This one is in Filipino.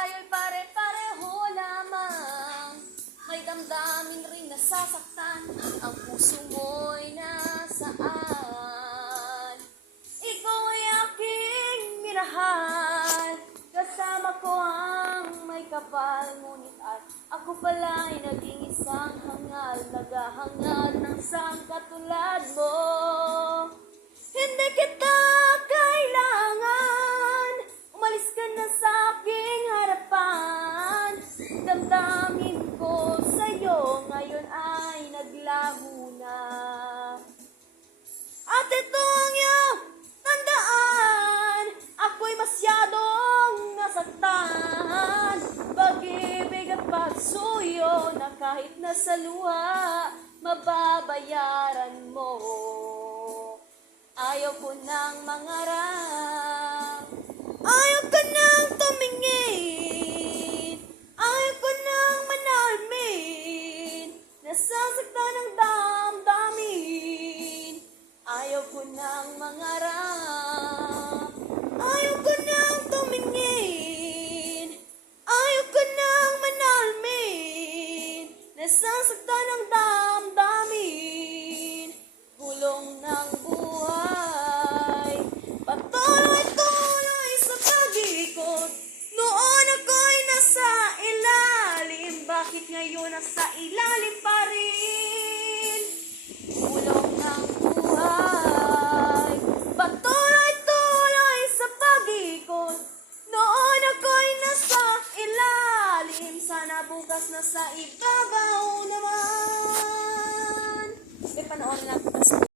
tayo'y pare-pareho lamang. May damdamin rin nasasaktan, ang puso mo'y nasaan. Ikaw ay aking minahal, kasama ko ang may kapal. Ngunit at ako pala'y naging isang hangal, naghahangad ng isang katulad mo. Hindi kita kailangan, umalis ka na sa aking harapan. Damdamin ko sa'yo ngayon ay naglaho na. At ito ang iyong tandaan, ako'y masyadong nasaktan. Pag-ibig at pagsuyo na kahit nasa luha, mababayaran mo. Ayaw ko nang mangarap, ayaw